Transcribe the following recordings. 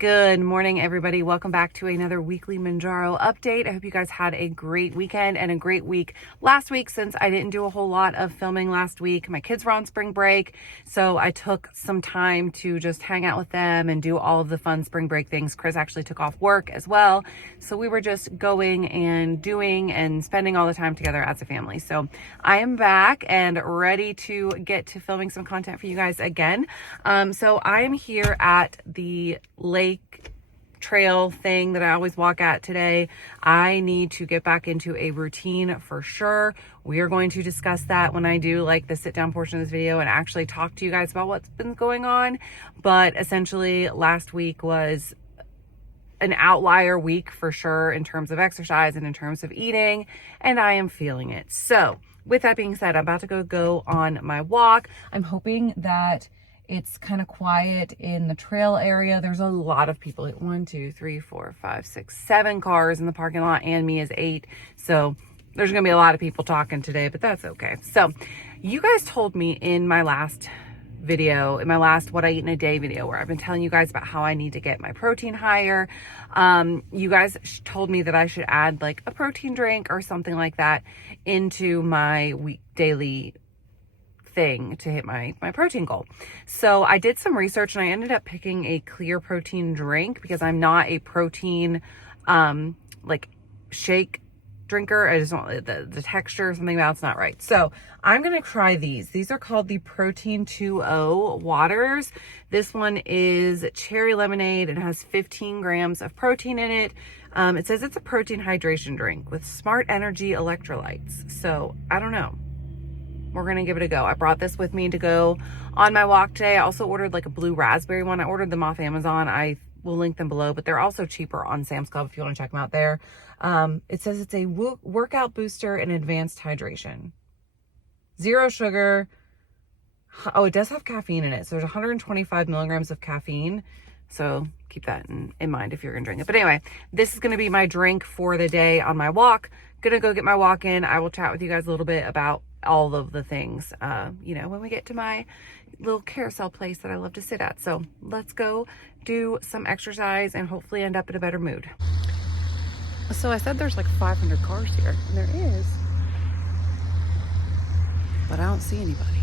Good morning, everybody. Welcome back to another weekly Mounjaro update. I hope you guys had a great weekend and a great week last week. Since I didn't do a whole lot of filming last week, my kids were on spring break, so I took some time to just hang out with them and do all of the fun spring break things. Chris actually took off work as well, so we were just going and doing and spending all the time together as a family. So I am back and ready to get to filming some content for you guys again. So I am here at the lake trail thing that I always walk at today. I need to get back into a routine for sure. We are going to discuss that when I do like the sit down portion of this video and actually talk to you guys about what's been going on. But essentially last week was an outlier week for sure in terms of exercise and in terms of eating, and I am feeling it. So with that being said, I'm about to go on my walk. I'm hoping that it's kind of quiet in the trail area. There's a lot of people. 1, 2, 3, 4, 5, 6, 7 cars in the parking lot, and me is 8. So there's gonna be a lot of people talking today, but that's okay. So you guys told me in my last video, in my last what I eat in a day video, where I've been telling you guys about how I need to get my protein higher. You guys told me that I should add like a protein drink or something like that into my daily thing to hit my protein goal. So I did some research and I ended up picking a clear protein drink because I'm not a protein like shake drinker. I just don't, the texture, something about it's not right. So I'm gonna try these. These are called the Protein 2.0 waters. This one is cherry lemonade and has 15 grams of protein in it. It says it's a protein hydration drink with smart energy electrolytes. So I don't know. We're gonna give it a go. I brought this with me to go on my walk today. I also ordered like a blue raspberry one. I ordered them off Amazon. I will link them below, but they're also cheaper on Sam's Club if you want to check them out there. It says it's a workout booster and advanced hydration. 0 sugar. Oh, it does have caffeine in it. So there's 125 milligrams of caffeine. So keep that in mind if you're gonna drink it. But anyway, this is gonna be my drink for the day on my walk. Gonna go get my walk in. I will chat with you guys a little bit about all of the things, you know, when we get to my little carousel place that I love to sit at. So let's go do some exercise and hopefully end up in a better mood. So I said there's like 500 cars here, and there is, but I don't see anybody.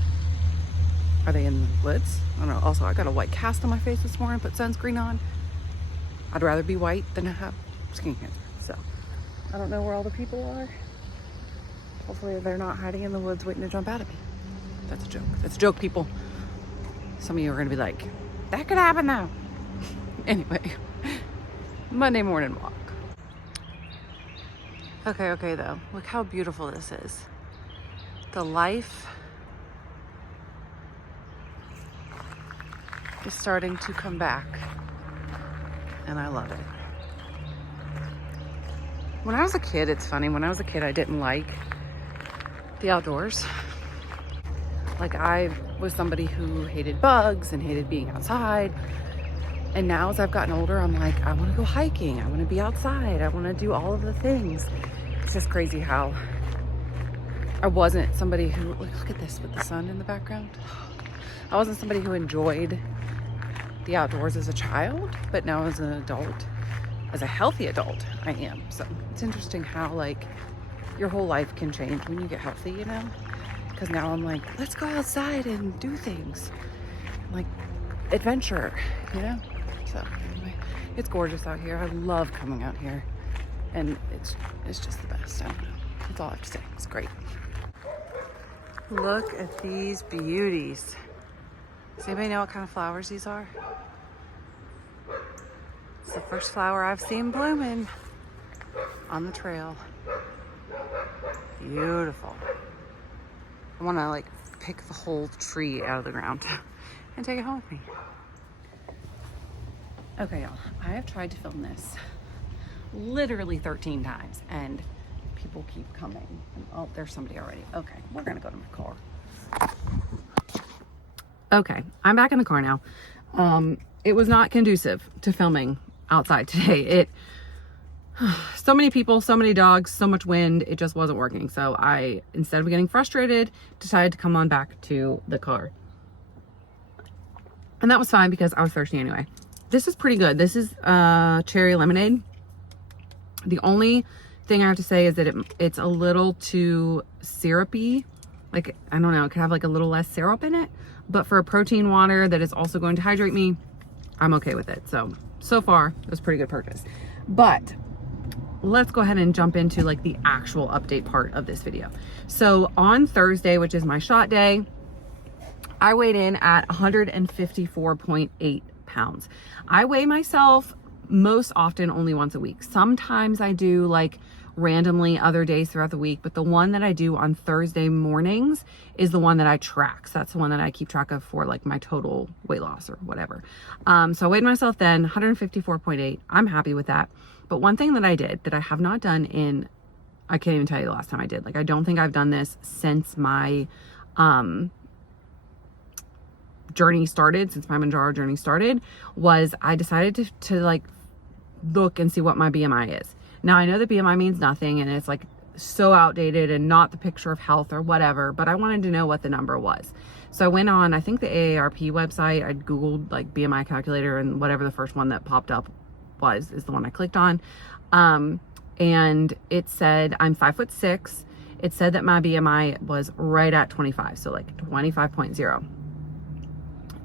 Are they in the woods? I don't know. Also, I got a white cast on my face this morning, put sunscreen on. I'd rather be white than have skin cancer. So I don't know where all the people are. Hopefully they're not hiding in the woods waiting to jump out at me. That's a joke. That's a joke, people. Some of you are going to be like, that could happen though. Anyway, Monday morning walk. Okay though. Look how beautiful this is. The life is starting to come back, and I love it. When I was a kid, it's funny. When I was a kid, I didn't like the outdoors. Like, I was somebody who hated bugs and hated being outside. And now as I've gotten older, I'm like, I want to go hiking. I want to be outside. I want to do all of the things. It's just crazy how I wasn't somebody who, look at this with the sun in the background. I wasn't somebody who enjoyed the outdoors as a child, but now as an adult, as a healthy adult, I am. So it's interesting how like your whole life can change when you get healthy, you know? Because now I'm like, let's go outside and do things. Like adventure, you know? So anyway, it's gorgeous out here. I love coming out here. And it's just the best. I don't know. That's all I have to say. It's great. Look at these beauties. Does anybody know what kind of flowers these are? It's the first flower I've seen blooming on the trail. Beautiful. I want to like pick the whole tree out of the ground and take it home with me. Okay, y'all, I have tried to film this literally 13 times and people keep coming. And, oh, there's somebody already. Okay, we're gonna go to my car. Okay, I'm back in the car now. It was not conducive to filming outside today. So many people, so many dogs, so much wind, it just wasn't working. So I, instead of getting frustrated, decided to come on back to the car. And that was fine because I was thirsty anyway. This is pretty good. This is cherry lemonade. The only thing I have to say is that it's a little too syrupy. Like, I don't know, it could have like a little less syrup in it, but for a protein water that is also going to hydrate me, I'm okay with it. So far it was a pretty good purchase. But let's go ahead and jump into like the actual update part of this video. So on Thursday, which is my shot day, I weighed in at 154.8 pounds. I weigh myself most often only once a week. Sometimes I do like randomly other days throughout the week, but the one that I do on Thursday mornings is the one that I track. So that's the one that I keep track of for like my total weight loss or whatever. So I weighed myself then 154.8. I'm happy with that. But one thing that I did that I have not done in, I can't even tell you the last time I did. Like, I don't think I've done this since my journey started, since my Mounjaro journey started, was I decided to like look and see what my BMI is. Now, I know that BMI means nothing and it's like so outdated and not the picture of health or whatever, but I wanted to know what the number was. So I went on, I think the AARP website, I Googled like BMI calculator, and whatever the first one that popped up is the one I clicked on. And it said I'm 5'6". It said that my BMI was right at 25. So like 25.0.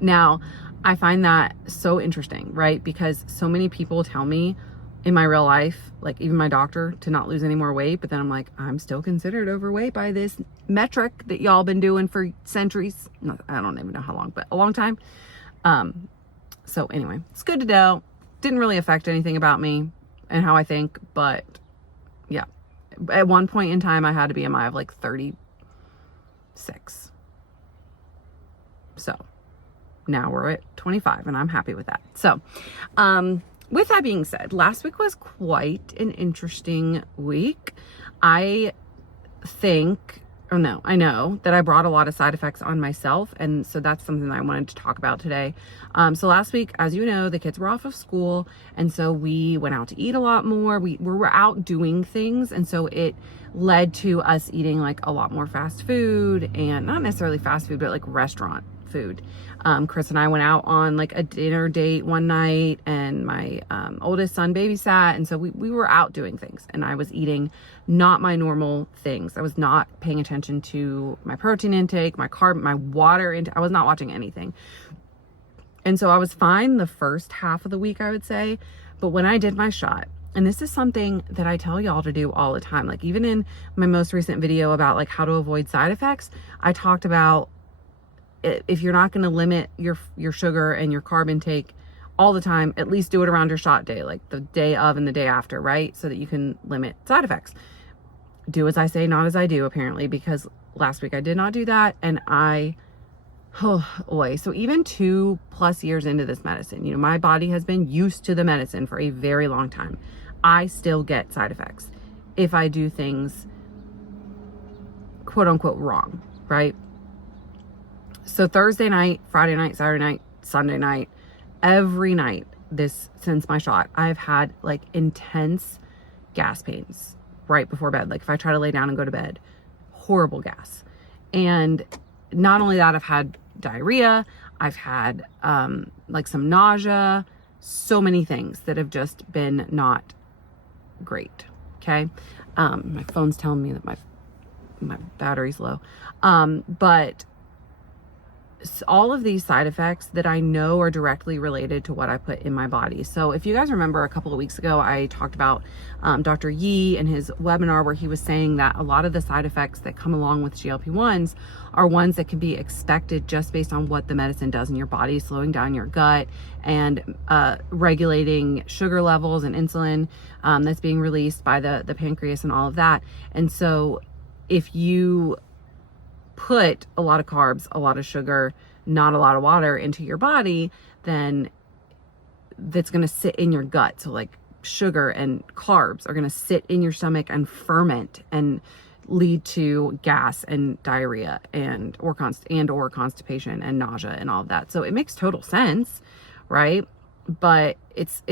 Now, I find that so interesting, right? Because so many people tell me in my real life, like even my doctor, to not lose any more weight. But then I'm like, I'm still considered overweight by this metric that y'all been doing for centuries. I don't even know how long, but a long time. So anyway, it's good to know. Didn't really affect anything about me and how I think, but yeah. At one point in time, I had a BMI of like 36. So now we're at 25 and I'm happy with that. So, with that being said, last week was quite an interesting week. I know that I brought a lot of side effects on myself. And so that's something that I wanted to talk about today. So last week, as you know, the kids were off of school. And so we went out to eat a lot more. We were out doing things. And so it led to us eating like a lot more fast food, and not necessarily fast food, but like restaurant food. Chris and I went out on like a dinner date one night, and my oldest son babysat. And so we were out doing things, and I was eating not my normal things. I was not paying attention to my protein intake, my carb, my water intake. I was not watching anything. And so I was fine the first half of the week, I would say. But when I did my shot, and this is something that I tell y'all to do all the time, like even in my most recent video about like how to avoid side effects, I talked about if you're not going to limit your sugar and your carb intake all the time, at least do it around your shot day, like the day of and the day after, right? So that you can limit side effects. Do as I say, not as I do, apparently, because last week I did not do that. And so even 2+ years into this medicine, you know, my body has been used to the medicine for a very long time. I still get side effects if I do things quote unquote wrong, right? So Thursday night, Friday night, Saturday night, Sunday night, every night since my shot, I've had like intense gas pains right before bed. Like if I try to lay down and go to bed, horrible gas. And not only that, I've had diarrhea, I've had like some nausea, so many things that have just been not great. Okay. My phone's telling me that my battery's low. But all of these side effects that I know are directly related to what I put in my body. So if you guys remember a couple of weeks ago, I talked about Dr. Yee and his webinar where he was saying that a lot of the side effects that come along with GLP-1s are ones that can be expected just based on what the medicine does in your body, slowing down your gut and regulating sugar levels and insulin that's being released by the pancreas and all of that. And so if you put a lot of carbs, a lot of sugar, not a lot of water into your body, then that's going to sit in your gut. So like sugar and carbs are going to sit in your stomach and ferment and lead to gas and diarrhea and or constipation and nausea and all of that. So it makes total sense, right? But it's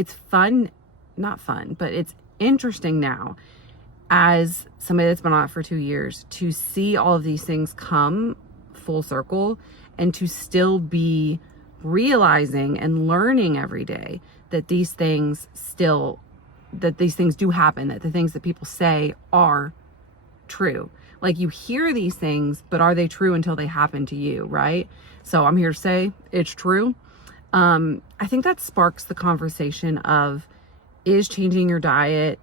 not fun, but it's interesting now, as somebody that's been on it for 2 years, to see all of these things come full circle and to still be realizing and learning every day that these things do happen, that the things that people say are true. Like, you hear these things, but are they true until they happen to you, right? So I'm here to say it's true. I think that sparks the conversation of, is changing your diet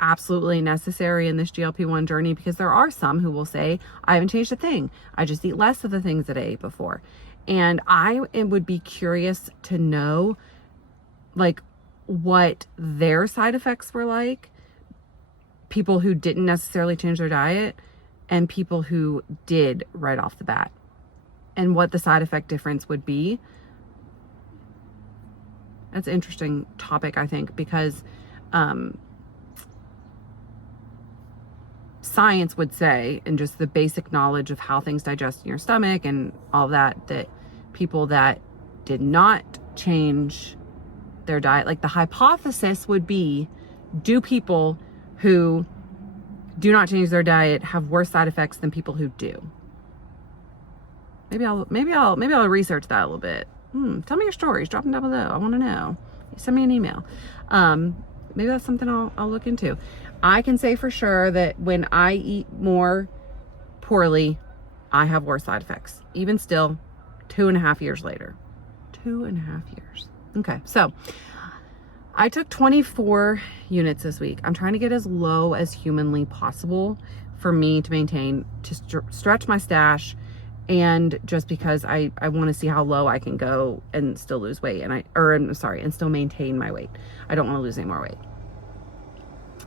absolutely necessary in this GLP-1 journey? Because there are some who will say, I haven't changed a thing. I just eat less of the things that I ate before. And I would be curious to know, like, what their side effects were like. People who didn't necessarily change their diet and people who did right off the bat, and what the side effect difference would be. That's an interesting topic, I think, because science would say, and just the basic knowledge of how things digest in your stomach and all that, that people that did not change their diet, like, the hypothesis would be, do people who do not change their diet have worse side effects than people who do? Maybe I'll research that a little bit. Tell me your stories. Drop them down below. I want to know. Send me an email. Maybe that's something I'll look into. I can say for sure that when I eat more poorly, I have worse side effects. Even still, 2.5 years later. 2.5 years. Okay, so I took 24 units this week. I'm trying to get as low as humanly possible for me to maintain, to stretch my stash, and just because I want to see how low I can go and still lose weight, and still maintain my weight. I don't want to lose any more weight.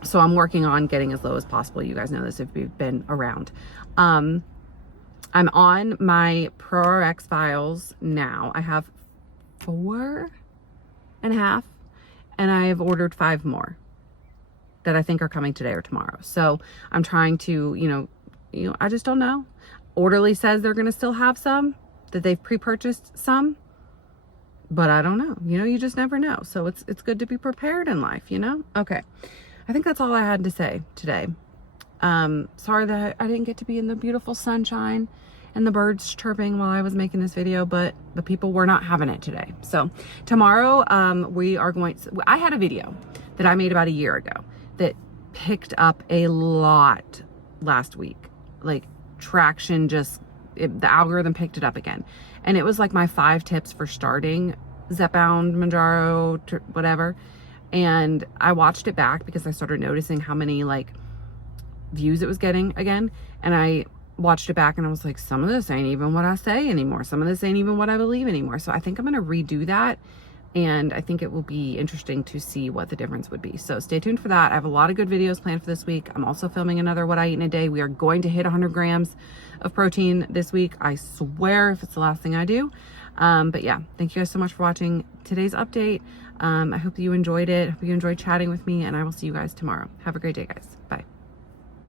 So I'm working on getting as low as possible. You guys know this if you've been around. I'm on my ProRx files now. I have 4.5, and I have ordered 5 more that I think are coming today or tomorrow. So I'm trying to, I just don't know. Orderly says they're going to still have some, that they've pre-purchased some, but I don't know. You just never know. So it's good to be prepared in life, Okay. I think that's all I had to say today. Sorry that I didn't get to be in the beautiful sunshine and the birds chirping while I was making this video, but the people were not having it today. So tomorrow, I had a video that I made about a year ago that picked up a lot last week. Like, traction, the algorithm picked it up again. And it was like my 5 tips for starting Zepbound, Mounjaro, whatever. And I watched it back because I started noticing how many views it was getting again. And I watched it back and I was like, some of this ain't even what I say anymore. Some of this ain't even what I believe anymore. So I think I'm going to redo that. And I think it will be interesting to see what the difference would be. So stay tuned for that. I have a lot of good videos planned for this week. I'm also filming another What I Eat in a Day. We are going to hit 100 grams of protein this week. I swear, if it's the last thing I do. But yeah, thank you guys so much for watching today's update. I hope you enjoyed it. I hope you enjoyed chatting with me, and I will see you guys tomorrow. Have a great day, guys. Bye.